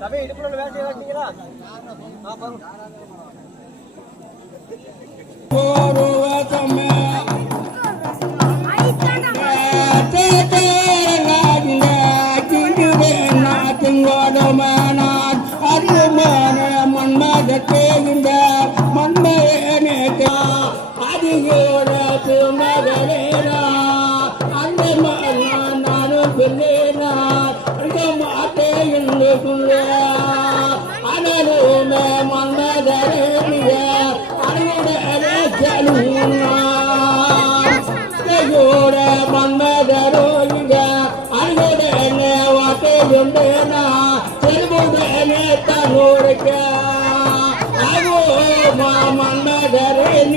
தம்பி இடுப்புல வேலை செய்ய வச்சீங்களா ஆ பாருங்க. மன்மதரோங்க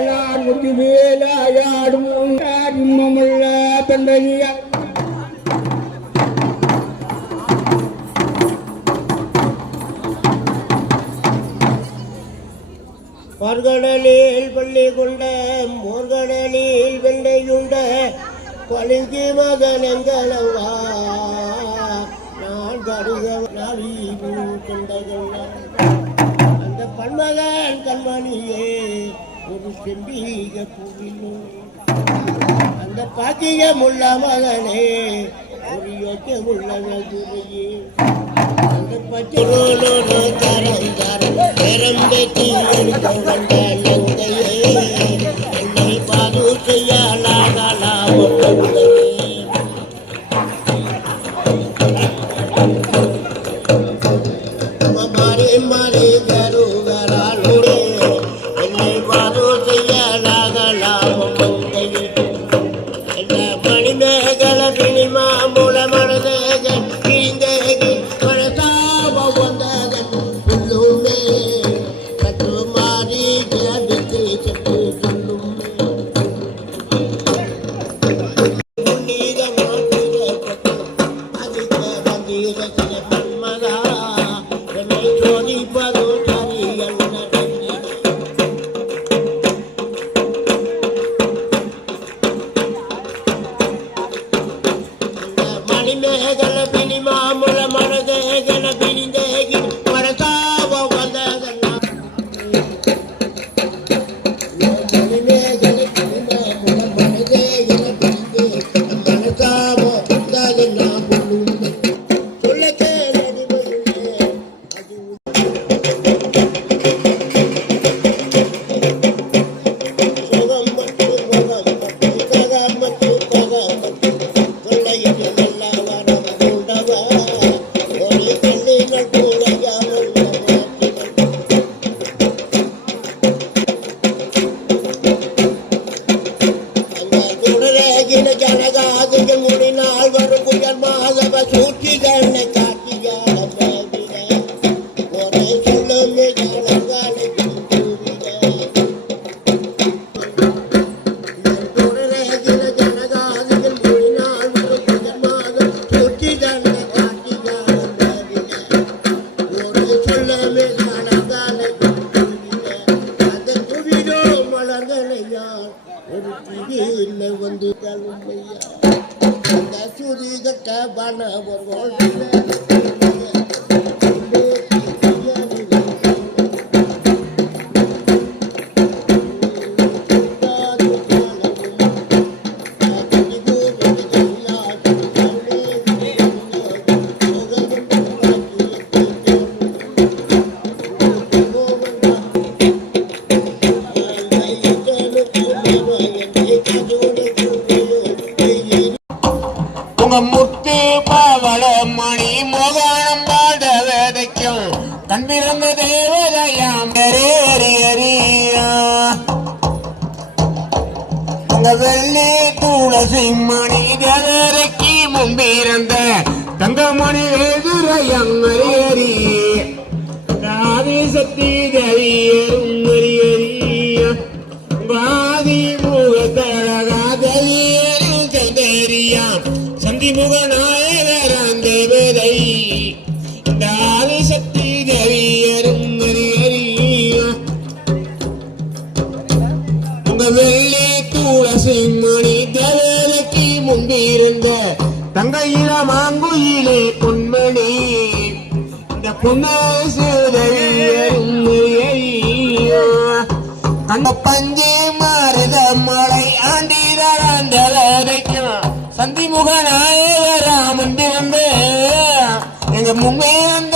பெண்மையிலே நான் முகிவேலாயாடும் இம்மமுள்ள பெண்மையா பார்கடலில் பள்ளி கொண்ட மோர்கடலில் வெண்டையுண்ட பழுங்கி மகனங்களவா நான் கருக நாளீவு கொண்டதுள்ள ஒரு செம்பீக பூவிலும் அந்த பாக்கியமுள்ள மகனே ஒரு யோக்கியமுள்ள மதுரையே அந்த பச்சை தரம் தரம் தரம் வெட்டி நந்தையே என்னை என்னை ಗುರಿಗಕ್ಕ ಬಣ ಬರ್ಗೊಂಡಿದೆ உங்க வெள்ளி துளசி மணி தேவதைக்கு முன்பிருந்த தங்கமணி வேதுரையம் அரியரி சக்தி தேவியரும் அரியரிய வாதி முகத்தழகாதவியரும் சந்தேரியாம் இந்த பஞ்சே மாறுத மலை ஆண்டிதரைக்கும் சந்திமுக நாயகராமன் வந்து எங்க முன்மையான